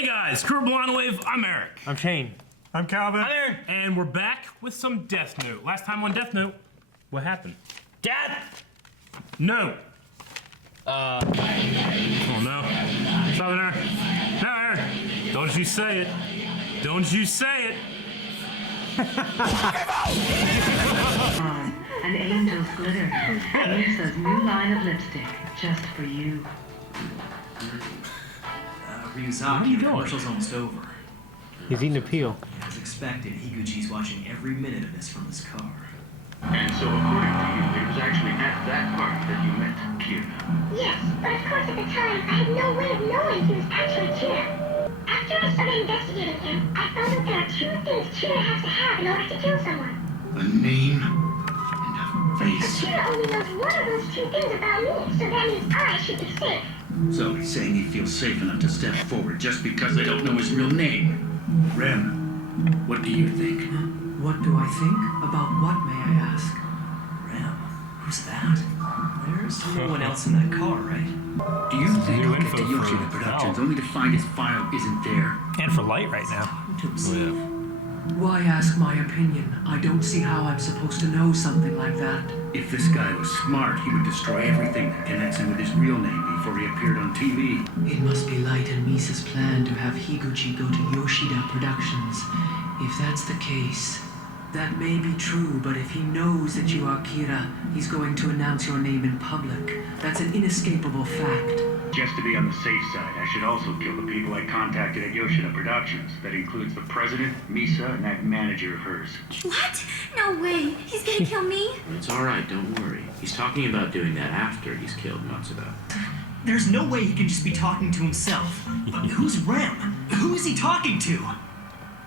Hey guys, Crew Blonde Wave, I'm Eric. I'm Shane. I'm Calvin. Hi there. And we're back with some Death Note. Last time on Death Note, what happened? Death! No. Oh no. Stop it, Eric. No, Eric. Don't you say it. Don't you say it. An angel's glitter. Lisa's new line of lipstick, just for you. Ryuzaki, the commercial's almost over. He's eating a peel. As expected, Higuchi's watching every minute of this from his car. And so, according to you, it was actually at that park that you met Kira. Yes, but of course at the time, I had no way of knowing he was actually Kira. After I started investigating him, I found out there are two things Kira has to have in order to kill someone. A name and a But face. Kira only knows one of those two things about me, so that means I should be safe. So he's saying he feels safe enough to step forward just because they don't know his real name. Rem, what do you think? What do I think? About what, may I ask? Ram, who's that? There's no one else in that car, right? Do you think new he'll get info to for Yoshida Productions only to find his file isn't there? And for light right now. Talking to himself. Why ask my opinion? I don't see how I'm supposed to know something like that. If this guy was smart, he would destroy everything that connects him with his real name before he appeared on TV. It must be Light and Misa's plan to have Higuchi go to Yoshida Productions. If that's the case, that may be true, but if he knows that you are Kira, he's going to announce your name in public. That's an inescapable fact. Just to be on the safe side, I should also kill the people I contacted at Yoshida Productions. That includes the president, Misa, and that manager of hers. What? No way. He's gonna kill me? It's all right, don't worry. He's talking about doing that after he's killed Matsuda. There's no way he can just be talking to himself. Who's Rem? Who is he talking to?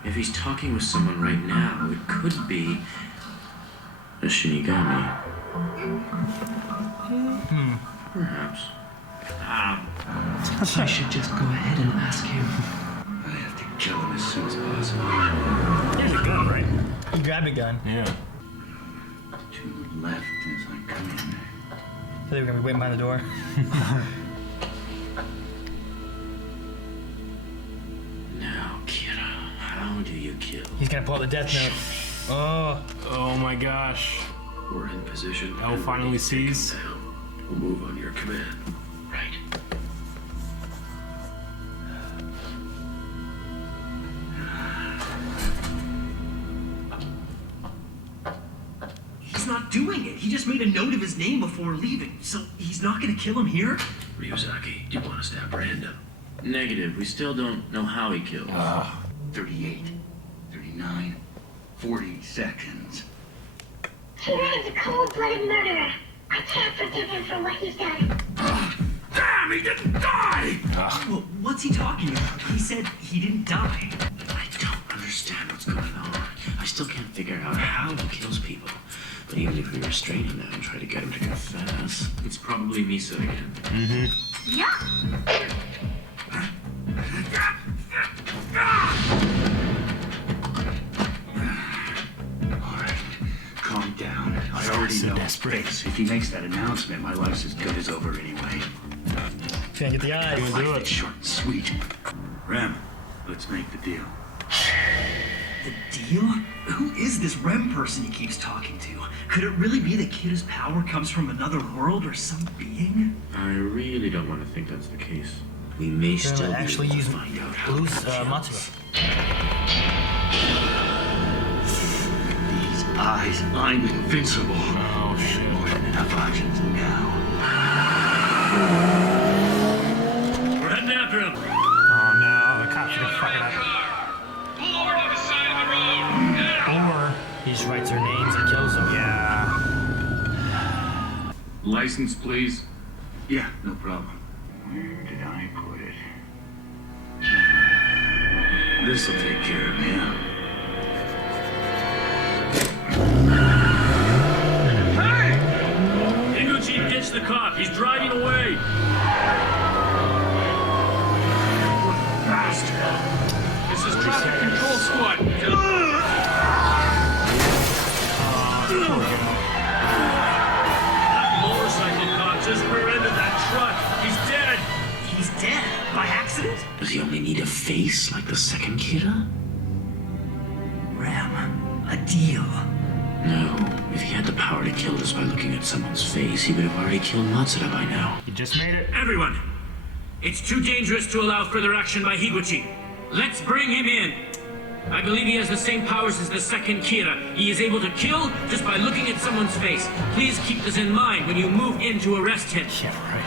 If he's talking with someone right now, it could be a Shinigami. Perhaps. I should just go ahead and ask him. I have to kill him as soon as possible. Here's a gun, right? You grabbed a gun. Yeah. To the left as I come in. So they were gonna be waiting by the door. Now, Kira, how do you kill? He's gonna pull out the death note. Oh. Oh my gosh. We're in position. Elle and finally ready to take him sees. down. We'll move on your command. Right. He's not doing it. He just made a note of his name before leaving. So he's not gonna kill him here? Ryuzaki, do you want us to apprehend him? Negative. We still don't know how he killed. 38, 39, 40 seconds. Kira is a cold-blooded murderer. I can't forgive him for what he's done. Damn, he didn't die! Well, what's he talking about? He said he didn't die. I don't understand what's going on. I still can't figure out how he kills people. But even if we restrain him now and try to get him to confess, it's probably Misa again. Yeah. All right, calm down. I already know his face. If he makes that announcement, my life's as good as over anyway. Can't get the eyes. Life is short and sweet. Rem, let's make the deal. The deal? Who is this Rem person he keeps talking to? Could it really be that Kira's power comes from another world or some being? I really don't want to think that's the case. We may still be actually able to use find out how Blue's he kills. Matsuda. These eyes, I'm invincible. Oh shit. More than enough options now. We're heading after him. Oh no, the cops are gonna fuck it up. Pull over to the side of the road. Or he just writes their names and kills them. Yeah. License, please. Yeah, no problem. Where did I put it? This'll take care of him. Higuchi ditched the cop. He's driving away. Bastard! This is traffic control squad. That motorcycle cop just rear-ended that truck. He's dead. He's dead? By accident? Does he only need a face like the second Kira? Ram, a deal. No. If he had the power to kill just by looking at someone's face, he would have already killed Matsuda by now. You just made it. Everyone! It's too dangerous to allow further action by Higuchi. Let's bring him in. I believe he has the same powers as the second Kira. He is able to kill just by looking at someone's face. Please keep this in mind when you move in to arrest him. Yeah, right.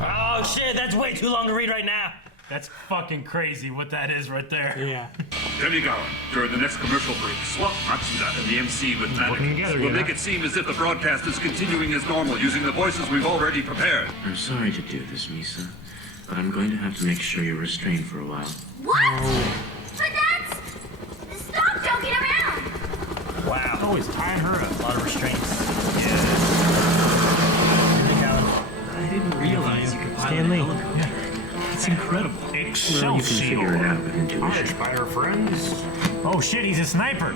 Oh shit, that's way too long to read right now. That's fucking crazy what that is right there. Yeah. Demigawa, during the next commercial break, swap Matsuda and the MC with mannequins. together, We'll you know? make it seem as if the broadcast is continuing as normal using the voices we've already prepared. I'm sorry to do this, Misa, but I'm going to have to make sure you're restrained for a while. What? But that's... Stop joking around! Wow. Always tying her up. A lot of restraints. I didn't realize you could pilot Stan a Lee. helicopter. It's incredible. Well, you can figure it out with intuition. Spider friends. Oh shit, he's a sniper.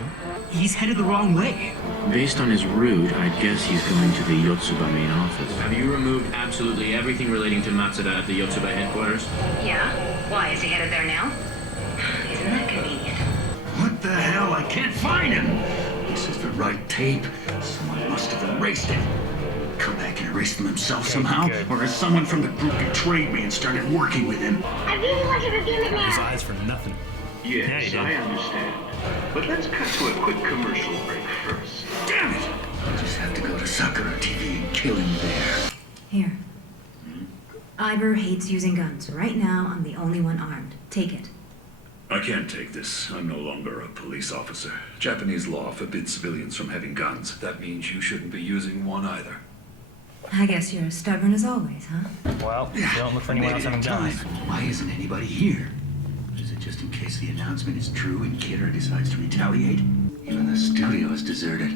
He's headed the wrong way. Based on his route, I'd guess he's going to the Yotsuba main office. Have you removed absolutely everything relating to Matsuda at the Yotsuba headquarters? Yeah? Why, is he headed there now? Isn't that convenient? What the hell? I can't find him. This is the right tape. Someone must have erased it. Come back and erase them himself somehow? Or has someone from the group betrayed me and started working with him? I really want to review it His now. eyes for nothing. Yes, Yeah, he I understand. But let's cut to a quick commercial break first. Damn it! I just have to go to Sakura TV and kill him there. Here. Iber hates using guns. Right now, I'm the only one armed. Take it. I can't take this. I'm no longer a police officer. Japanese law forbids civilians from having guns. That means you shouldn't be using one either. I guess you're as stubborn as always, huh? Well, you don't look for anyone else having Time. guns. Why isn't anybody here? Is it just in case the announcement is true and Kidder decides to retaliate? Even the studio is deserted.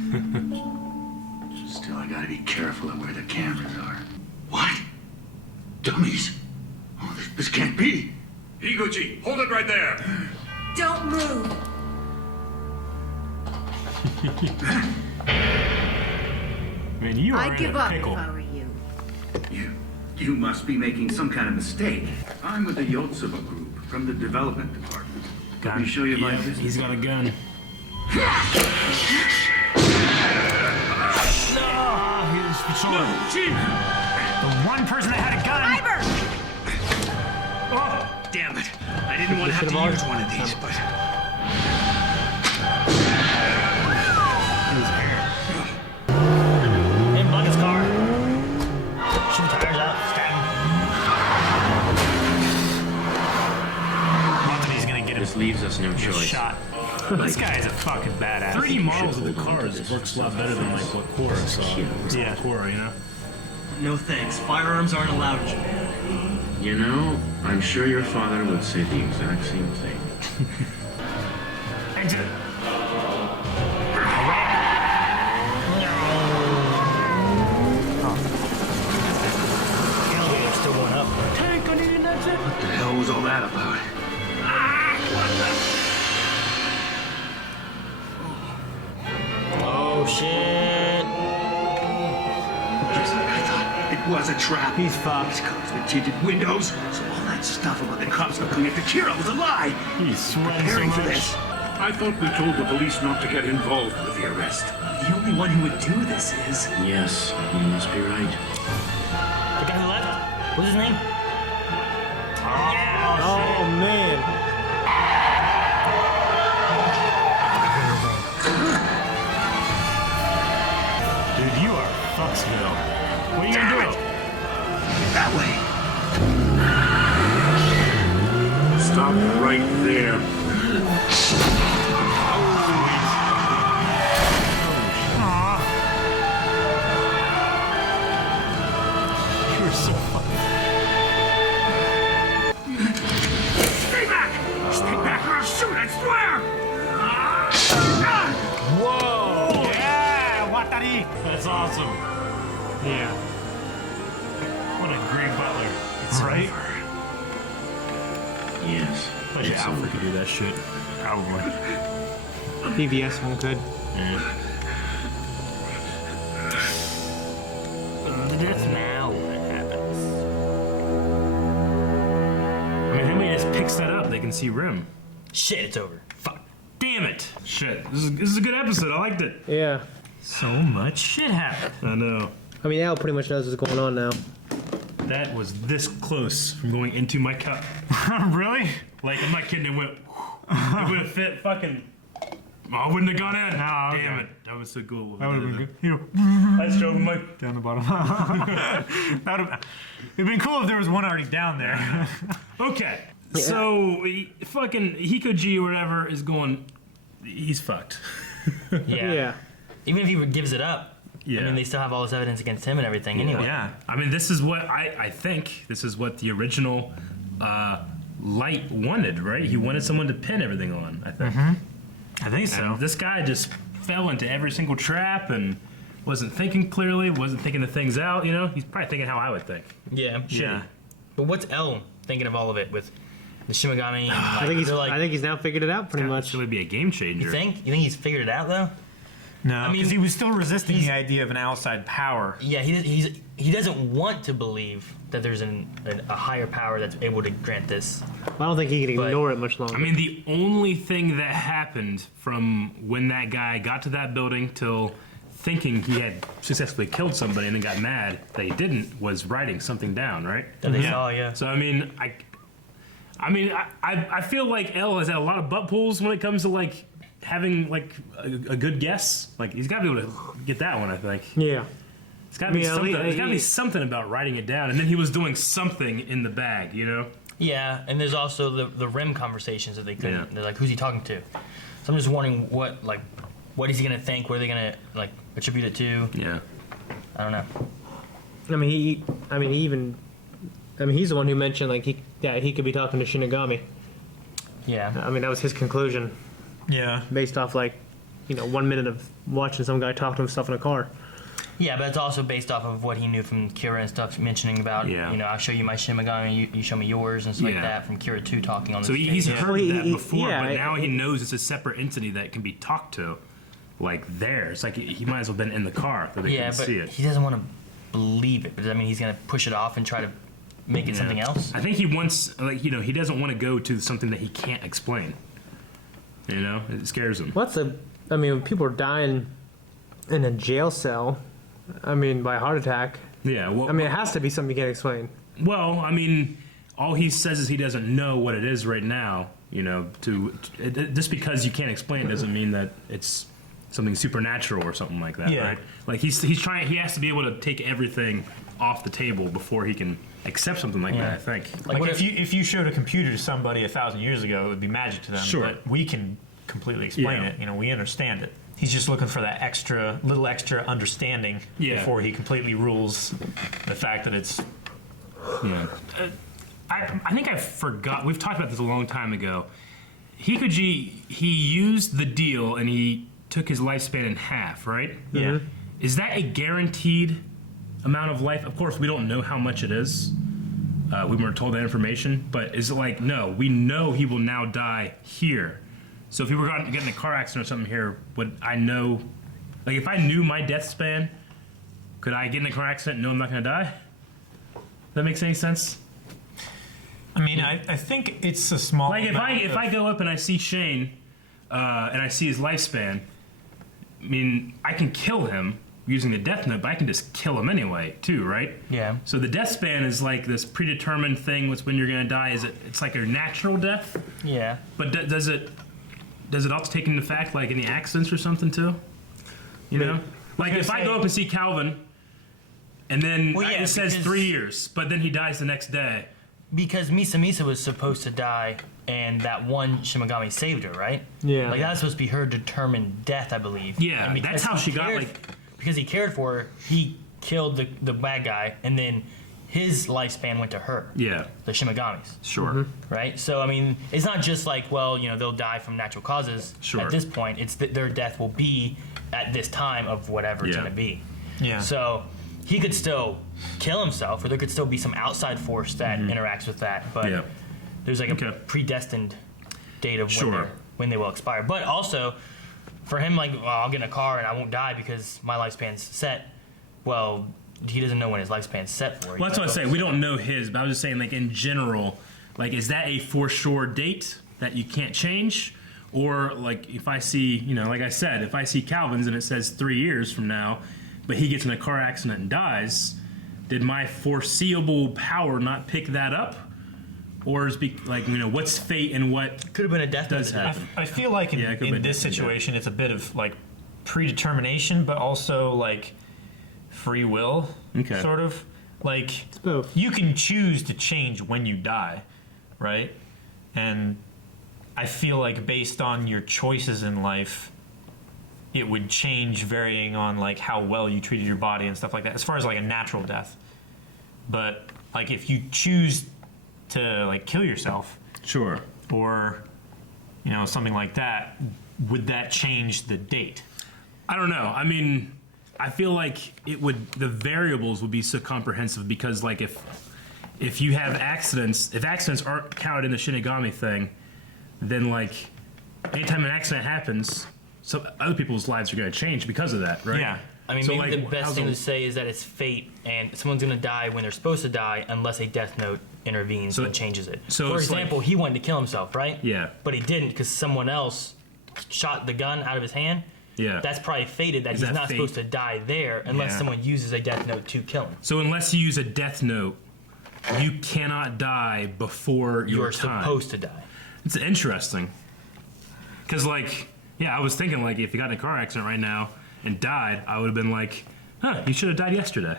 Still, I gotta be careful of where the cameras are. What? Dummies? Oh, this can't be. Higuchi, hold it right there! Don't move! Man, you are I'd in give a up if pickle. I were you. You must be making some kind of mistake. I'm with the Yotsuba group from the development department. Let me show you my business. He's got a gun. The one person that had a gun. Iber! Oh, damn it. I didn't want to have to use one of these, but... In Bucket's car. Shoot the tires out. Stab him. Not that he's gonna get him This leaves us no choice. shot. This guy is a fucking badass. 3D models of the hold on to cars this looks a lot as better than long like as what Cora saw. Yeah. Cora, you know? No thanks. Firearms aren't allowed in Japan. You know, I'm sure your father would say the exact same thing. Exit. The elevator's still going up. Tank, I need an exit. What the hell was all that about? Oh shit. Just like I thought. It was a trap. He's fucked. These cars with tinted windows. So all that stuff about the cops looking at the Kira was a lie. He's sweating so Preparing for much. this. I thought we told the police not to get involved with the arrest. The only one who would do this is... Yes, you must be right. The guy who left? What's his name? Oh, man. Dude, you are Fucksville. What are you gonna do? That way. Stop right there. You're so fucking. Stay back! Stay back or I'll shoot, I swear! Whoa! Yeah! Watari! That's awesome. Yeah. What a great butler. It's right? Yes. Bet you it's Alfred over. could do that shit. Probably. PBS one could. Now what happens? fix that up, they can see Rim. Shit, it's over. Fuck. Damn it. Shit. This is a good episode. I liked it. Yeah. So much shit happened. I know. I mean, Al pretty much knows what's going on now. That was this close from going into my cup. Really? Like, I'm not kidding. It would have fit fucking... Oh, I wouldn't have gone in. Oh, okay. Damn it. That was so cool. That would have been good. You know, I just drove my... down the bottom. That would have been cool if there was one already down there. Okay. So, fucking Hikoji or whatever is going... He's fucked. Yeah. Even if he gives it up, Yeah. I mean, they still have all this evidence against him and everything anyway. Yeah. I mean, this is what I think this is what the original Light wanted, right? He wanted someone to pin everything on, I think. I think so. And this guy just fell into every single trap and wasn't thinking clearly, wasn't thinking the things out, you know? He's probably thinking how I would think. Yeah. Yeah. But what's L thinking of all of it with the Shimigami? And I think he's now figured it out pretty much. It would be a game changer. You think? You think he's figured it out though? No, I mean, because he was still resisting the idea of an outside power. Yeah, he doesn't want to believe that there's a higher power that's able to grant this. I don't think he can ignore it much longer. I mean, the only thing that happened from when that guy got to that building till thinking he had successfully killed somebody and then got mad that he didn't was writing something down, right? That they saw, yeah. So I mean, I feel like L has had a lot of butt pulls when it comes to like having like a good guess. Like he's got to be able to get that one, I think. Yeah. It's got to be something. There's got to be something about writing it down, and then he was doing something in the bag, you know? Yeah, and there's also the REM conversations that they couldn't. Yeah. They're like, who's he talking to? So I'm just wondering what is he gonna think? What are they gonna like attribute it to? Yeah. I don't know. he's the one who mentioned like he could be talking to Shinigami. Yeah. I mean, that was his conclusion. Yeah. Based off 1 minute of watching some guy talk to himself in a car. Yeah, but it's also based off of what he knew from Kira and stuff, mentioning about, I'll show you my Shimigami, you show me yours, and stuff like that, from Kira 2 talking on this. So he's heard that before, yeah, but now he knows it's a separate entity that can be talked to, like there. It's like he might as well have been in the car that they can see it. He doesn't want to believe it, but does that mean he's going to push it off and try to make it something else? I think he wants, he doesn't want to go to something that he can't explain. You know, it scares him. When people are dying in a jail cell, by a heart attack. Yeah, well, it has to be something you can't explain. Well, all he says is he doesn't know what it is right now. Just because you can't explain it doesn't mean that it's something supernatural or something like that, right? Like he has to be able to take everything off the table before he can accept something like that, I think. Like if you showed a computer to somebody 1,000 years ago, it would be magic to them. Sure. But we can completely explain it. We understand it. He's just looking for that little extra understanding before he completely rules the fact that it's. Yeah. I think I forgot. We've talked about this a long time ago. Hikoji, he used the deal and he took his lifespan in half, right? Yeah. Is that a guaranteed amount of life? Of course, we don't know how much it is. We weren't told that information, but is it like, no, we know he will now die here. So if he were getting in a car accident or something here, would I know, like if I knew my death span, could I get in a car accident and know I'm not going to die? That makes any sense? I think it's a small. Like if I go up and I see Shane, and I see his lifespan, I can kill him using the death note, but I can just kill him anyway too, right? Yeah. So the death span is like this predetermined thing with when you're going to die. It's like a natural death? Yeah. But does it also take into fact like any accidents or something too? You know? Like if I go up and see Calvin, and then it says 3 years, but then he dies the next day. Because Misa was supposed to die, and that one Shimigami saved her, right? Yeah. Like that's supposed to be her determined death, I believe. Yeah, that's how she got because he cared for her, he killed the bad guy, and then his lifespan went to her. Yeah. The Shimigamis. Sure. Mm-hmm. Right? So, it's not just like, they'll die from natural causes. Sure. At this point, it's their death will be at this time of whatever it's going to be. Yeah. So, he could still kill himself, or there could still be some outside force that interacts with that. But there's like a predestined date of when they will expire. But also, for him, I'll get in a car and I won't die because my lifespan's set. Well, he doesn't know when his lifespan's set for. Well, that's what I say. We don't know his, but I was just saying, like in general, Like, is that a for sure date that you can't change? Or, like, if I see, you know, like I said, if I see Calvin's and it says 3 years from now, but he gets in a car accident and dies, did my foreseeable power not pick that up? Or is like, you know, what's fate and what could have been a death does note. happen? I feel like in this situation, it's a bit of like predetermination, but also like free will, sort of. Like, you can choose to change when you die, right? And I feel like based on your choices in life, it would change varying on like how well you treated your body and stuff like that, as far as like a natural death. But like if you choose to like kill yourself, sure, or you know, something like that, would that change the date? I don't know. I mean, I feel like it would. The variables would be so comprehensive because, like, if you have accidents, if accidents aren't counted in the Shinigami thing, then like, anytime an accident happens, so other people's lives are going to change because of that, right? Yeah. I mean, so, maybe like, the best thing to say is that it's fate, and someone's going to die when they're supposed to die, unless a death note intervenes and changes it. So for it's example, he wanted to kill himself, right? Yeah. But he didn't because someone else shot the gun out of his hand. Yeah. That's probably fated that Is he's that not fate? supposed to die there unless Yeah. someone uses a death note to kill him. So unless you use a death note, you cannot die before You your are time. supposed to die. It's interesting. Because, like, yeah, I was thinking, like, if you got in a car accident right now and died, I would have been like, huh, you should have died yesterday.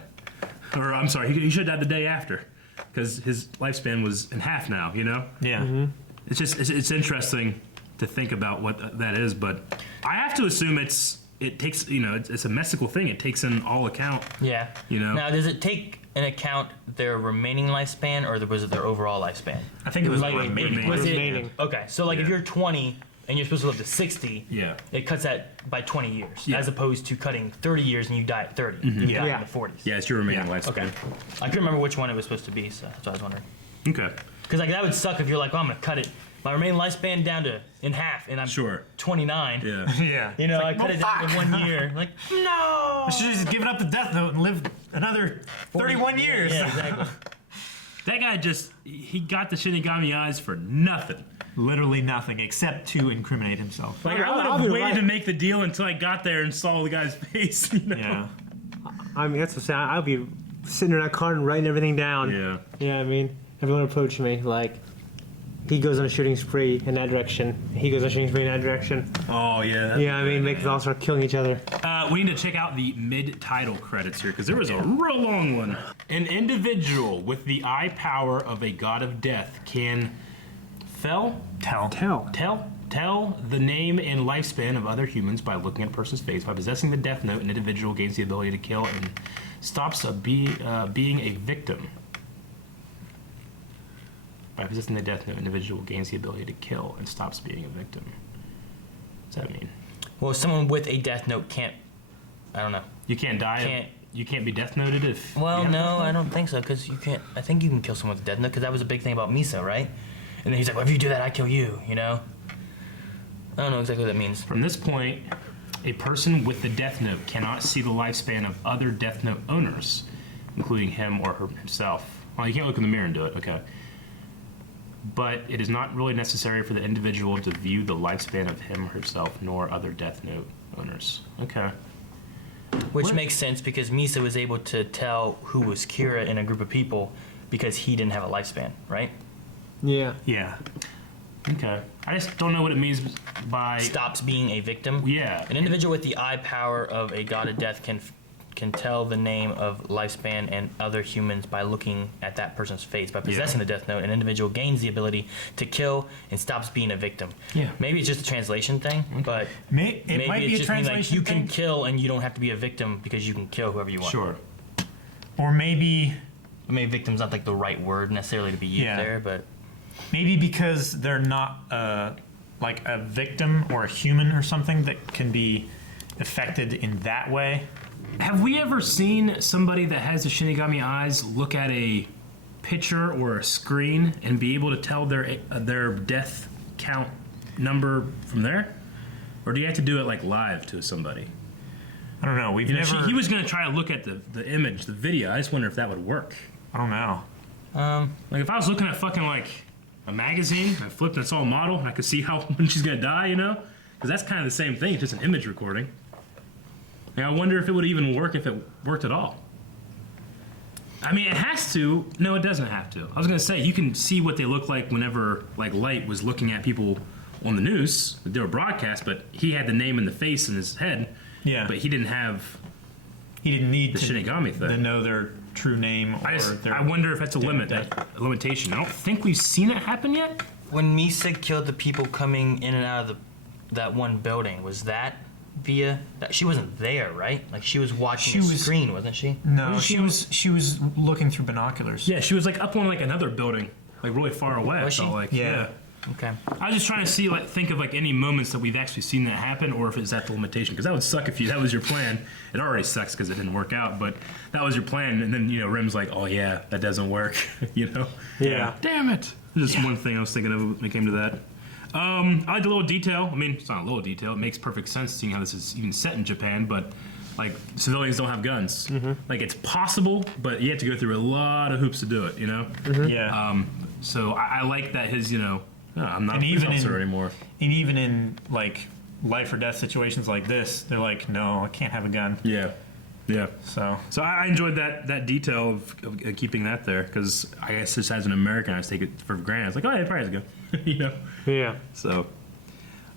Or, I'm sorry, he should have died the day after. Because his lifespan was in half now, you know? Yeah. It's just, it's interesting to think about what that is, but I have to assume it takes, you know, it's a mystical thing. It takes in all account. Yeah. You know? Now, does it take in account their remaining lifespan, or was it their overall lifespan? I think it was like remaining. Was it, Remaining. okay, so like if you're 20 and you're supposed to live to 60, Yeah. it cuts that by 20 years, Yeah. as opposed to cutting 30 years and you die at 30. You die in the 40s. Yeah, it's your remaining lifespan. Okay. I couldn't remember which one it was supposed to be, so that's what I was wondering. Okay. Because like that would suck if you're like, oh, I'm gonna cut it, my remaining lifespan down to in half, and I'm Sure. 29. Yeah. Yeah. You know, It's like, I cut it down to 1 year. Like, no. I should have just given up the death note and lived another 31 years. Yeah, exactly. That guy he got the Shinigami eyes for nothing. Literally nothing except to incriminate himself. Like, I would I'll have be waited right. to make the deal until I got there and saw the guy's face. You know? Yeah. I mean, that's what I'm saying. I'll be sitting in that car and writing everything down. Yeah. Yeah, I mean, everyone approached me like, he goes on a shooting spree in that direction. He goes on a shooting spree in that direction. Oh, yeah. Yeah, I mean, make them all start killing each other. We need to check out the mid-title credits here, because there was a real long one. An individual with the eye power of a god of death can tell the name and lifespan of other humans by looking at a person's face. By possessing the death note, an individual gains the ability to kill and stops being a victim. By possessing the death note, an individual gains the ability to kill and stops being a victim. What does that mean? Well, someone with a death note can't. I don't know. You can't die. Can't. You can't be death noted if. Well, you have no, death note? I don't think so, because you can't. I think you can kill someone with a death note, because that was a big thing about Misa, right? And then he's like, well, if you do that, I kill you, you know? I don't know exactly what that means. From this point, a person with the death note cannot see the lifespan of other death note owners, including him or himself. Well, you can't look in the mirror and do it, okay. But it is not really necessary for the individual to view the lifespan of him or herself, nor other death note owners. Okay. Which makes sense, because Misa was able to tell who was Kira in a group of people because he didn't have a lifespan, right? Yeah. Yeah. Okay. I just don't know what it means by... Stops being a victim? Yeah. An individual with the eye power of a god of death can tell the name of lifespan and other humans by looking at that person's face. By possessing the death note, an individual gains the ability to kill and stops being a victim. Yeah. Maybe it's just a translation thing, but It maybe might it's be a just mean, like, translation you can thing. kill and you don't have to be a victim because you can kill whoever you want. Sure. Or maybe Maybe victim's not like the right word necessarily to be used there, but maybe because they're not like a victim or a human or something that can be affected in that way. Have we ever seen somebody that has the Shinigami eyes look at a picture or a screen and be able to tell their death count number from there? Or do you have to do it like live to somebody? I don't know. We've You know, never. he was going to try to look at the image, the video. I just wonder if that would work. I don't know. Like if I was looking at fucking like a magazine. I flipped and I saw a model, and I could see when she's gonna die. You know, because that's kind of the same thing. It's just an image recording. And I wonder if it would even work if it worked at all. I mean, it has to. No, it doesn't have to. I was gonna say you can see what they look like whenever like Light was looking at people on the news. They were broadcast, but he had the name and the face in his head. Yeah. But he didn't have. He didn't need the Shinigami thing to know their true name. I wonder if that's a limitation. I don't think we've seen it happen yet. When Misa killed the people coming in and out of that one building, was that via? She wasn't there, right? Like she was watching the screen, wasn't she? No, she was looking through binoculars. Yeah, she was like up on like another building, like really far away. Was she? Like, Yeah. Okay. I was just trying to see, think of like any moments that we've actually seen that happen, or if it's at the limitation. Because that would suck if that was your plan. It already sucks because it didn't work out, but that was your plan, and then Rim's like, oh yeah, that doesn't work. Yeah. Damn it. Just one thing I was thinking of when it came to that. I like the little detail. I mean, it's not a little detail. It makes perfect sense seeing how this is even set in Japan, but like civilians don't have guns. Like it's possible, but you have to go through a lot of hoops to do it. Yeah. So I like that his I'm not and a police officer anymore. And even in like life or death situations like this, they're like, no, I can't have a gun. Yeah. So I enjoyed that detail of keeping that there, because I guess just as an American, I just take it for granted. It's like, oh, yeah, it probably has a gun. Yeah. So,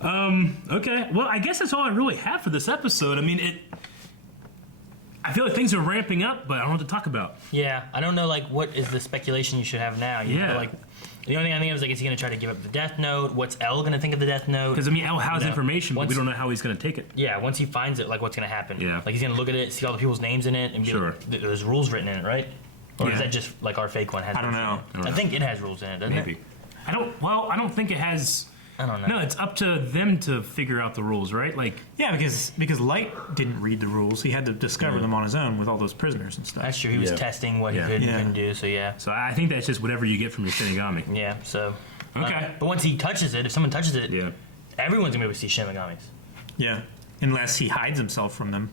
okay. Well, I guess that's all I really have for this episode. I mean, I feel like things are ramping up, but I don't know what to talk about. Yeah, I don't know, what is the speculation you should have now? You know, the only thing I think of is, is he going to try to give up the Death Note? What's L going to think of the Death Note? Because, L has information, but we don't know how he's going to take it. Yeah, once he finds it, what's going to happen? Yeah. He's going to look at it, see all the people's names in it, and be like, there's rules written in it, right? Or is that just, our fake one has I don't know. I think it has rules in it, doesn't it? Maybe. I don't think it has... I don't know. No, it's up to them to figure out the rules, right? Yeah, because Light didn't read the rules. He had to discover them on his own with all those prisoners and stuff. That's true. He was testing what he could and couldn't do, so yeah. So I think that's just whatever you get from your Shinigami. Yeah, so... Okay. But once he touches it, if someone touches it, everyone's going to be able to see Shinigamis. Yeah, unless he hides himself from them.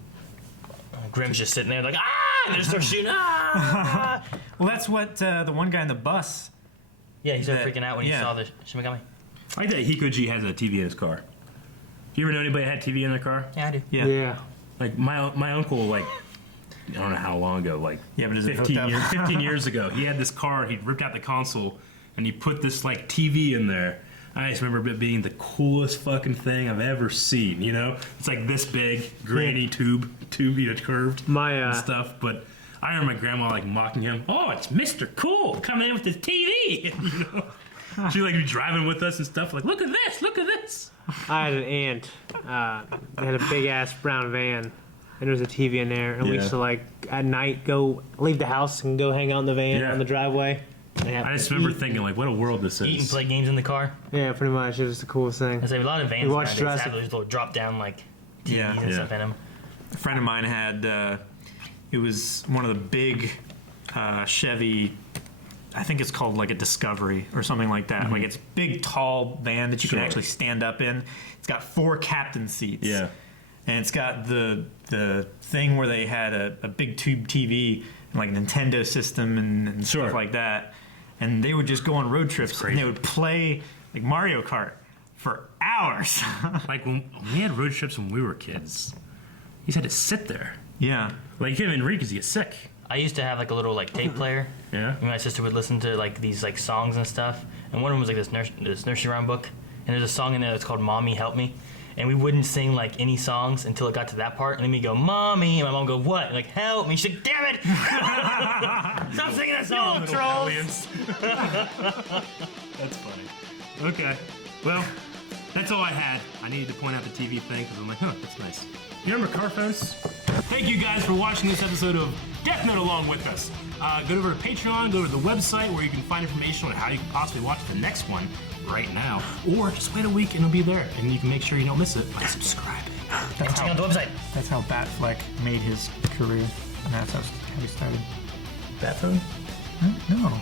Grimm's just sitting there like, ah! And they start shooting, ah! Well, that's what the one guy in the bus... Yeah, he started freaking out when he saw the Shinigami. I like that Hikoji has a TV in his car. Do you ever know anybody that had TV in their car? Yeah, I do. Yeah. Like my uncle, I don't know how long ago, but is it 15 years ago, he had this car. He ripped out the console and he put this TV in there. I just remember it being the coolest fucking thing I've ever seen. It's like this big, granny tube, curved and stuff. But I remember my grandma mocking him. Oh, it's Mr. Cool coming in with his TV. She'd be driving with us and stuff. Like, look at this. I had an aunt. They had a big ass brown van, and there was a TV in there. And we used to at night go leave the house and go hang out in the van on the driveway. I just remember thinking, what a world this is. Eat and play games in the car. Yeah, pretty much. It was the coolest thing. I say a lot of vans nowadays have those little drop down TVs and stuff in them. A friend of mine had. It was one of the big Chevy. I think it's called a Discovery or something like that. It's a big, tall van that you can actually stand up in. It's got 4 captain seats. Yeah. And it's got the thing where they had a big tube TV and a Nintendo system and stuff like that. And they would just go on road trips and they would play Mario Kart for hours. When we had road trips when we were kids, you just had to sit there. Yeah. You couldn't even read because you get sick. I used to have a little tape player. Yeah. And my sister would listen to these songs and stuff. And one of them was this nursery rhyme book. And there's a song in there that's called "Mommy Help Me." And we wouldn't sing any songs until it got to that part. And then we go, "Mommy," and my mom would go, "What?" And help me. She's like, "Damn it! Stop singing that song, trolls." That's funny. Okay. Well, that's all I had. I needed to point out the TV thing because I'm like, that's nice. You remember car phones? Thank you guys for watching this episode of Death Note along with us. Go over to Patreon, go to the website where you can find information on how you can possibly watch the next one right now. Or just wait a week and it'll be there. And you can make sure you don't miss it by subscribing. Check out the website. That's how Batfleck made his career. And that's how he started. Bat phone? No.